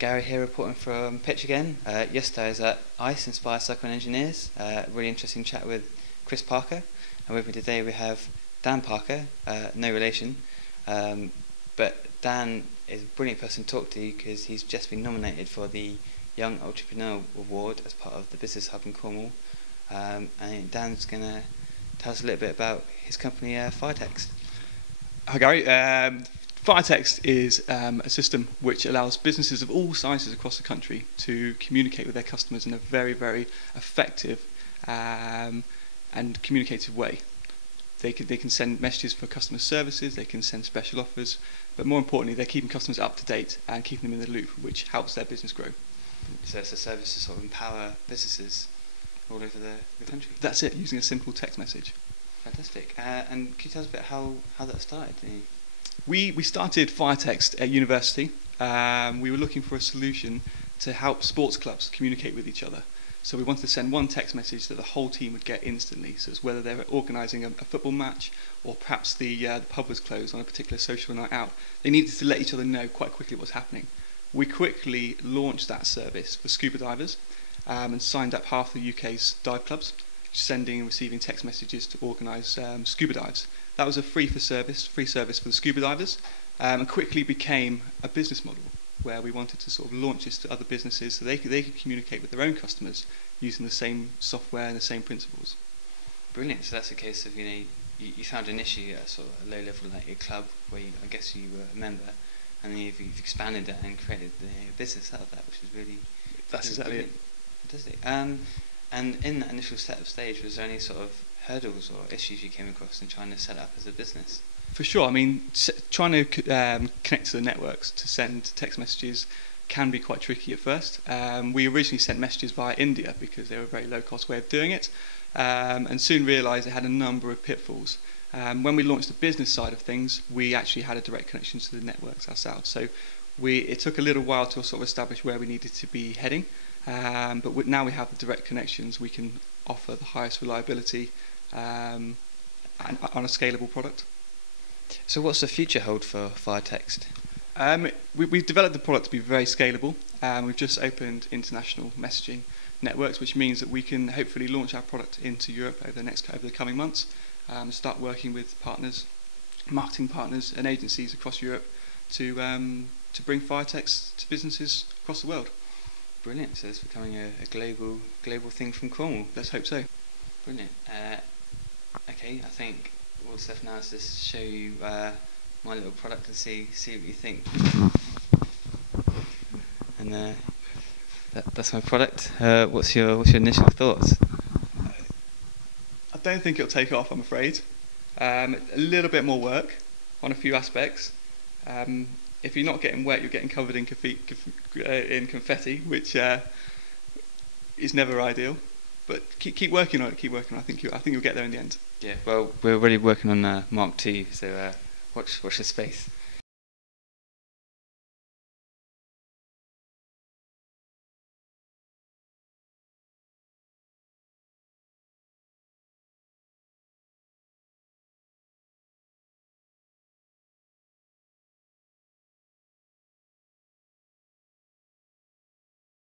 Gary here reporting from Pitch again. Yesterday I was at ICE, Inspired Cycle and Engineers. Really interesting chat with Chris Parker. And with me today we have Dan Parker, no relation. But Dan is a brilliant person to talk to because he's just been nominated for the Young Entrepreneur Award as part of the Business Hub in Cornwall. And Dan's going to tell us a little bit about his company, Firetext. Hi Gary. Firetext is a system which allows businesses of all sizes across the country to communicate with their customers in a very, very effective and communicative way. They can send messages for customer services, they can send special offers, but more importantly, they're keeping customers up to date and keeping them in the loop, which helps their business grow. So it's a service to sort of empower businesses all over the country. That's it, using a simple text message. Fantastic. And can you tell us a bit how that started? We started Firetext at university. We were looking for a solution to help sports clubs communicate with each other. So we wanted to send one text message that the whole team would get instantly. So it's whether they were organising a football match or perhaps the pub was closed on a particular social night out. They needed to let each other know quite quickly what was happening. We quickly launched that service for scuba divers and signed up half the UK's dive clubs, sending and receiving text messages to organise scuba dives. That was a free service for the scuba divers, and quickly became a business model where we wanted to sort of launch this to other businesses so they could communicate with their own customers using the same software and the same principles. Brilliant. So that's a case of, you found an issue at sort of a low level like your club where I guess you were a member, and then you've expanded that and created the business out of that, which is really Exactly it. Fantastic. And in that initial setup stage, was there any sort of hurdles or issues you came across in trying to set up as a business? For sure. I mean, trying to connect to the networks to send text messages can be quite tricky at first. We originally sent messages via India because they were a very low-cost way of doing it, and soon realised it had a number of pitfalls. When we launched the business side of things, we actually had a direct connection to the networks ourselves. So it took a little while to sort of establish where we needed to be heading. But now we have the direct connections, we can offer the highest reliability and on a scalable product. So what's the future hold for Firetext? We've developed the product to be very scalable. We've just opened international messaging networks, which means that we can hopefully launch our product into Europe over the coming months, and start working with partners, marketing partners and agencies across Europe to bring Firetext to businesses across the world. Brilliant. So it's becoming a global thing from Cornwall. Let's hope so. Brilliant. Okay, I think all that's left now is just show you my little product and see what you think. And that's my product. What's your initial thoughts? I don't think it'll take off, I'm afraid. A little bit more work on a few aspects. If you're not getting wet, you're getting covered in confetti, which is never ideal. But keep working on it. Keep working on it. I think you'll get there in the end. Yeah. Well, we're already working on Mark II, so watch the space.